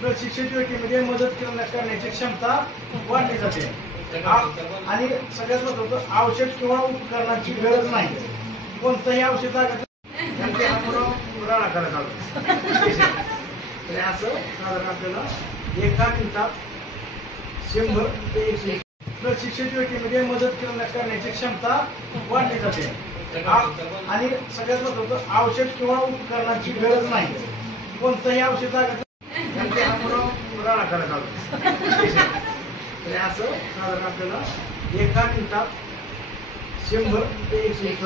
प्रशिक्षित व्यक्तीमध्ये मदत करण्याची क्षमता वाढली जाते आणि सगळ्यात महत्त्वाचं औषध किंवा उपकरणाची गरज नाही. कोणतंही औषध लागत राडा करायचा असं साधारण आपल्याला एका मिनिटात 100 ते 120 प्रशिक्षित व्यक्तीमध्ये मदत करण्याची क्षमता वाढली जाते आणि सगळ्यात महत्त्वाचं औषध किंवा उपकरणाची गरज नाही. कोणतंही औषध लागत राडा करायचा असं साधारण आपल्याला एका मिनिटात 100 ते 120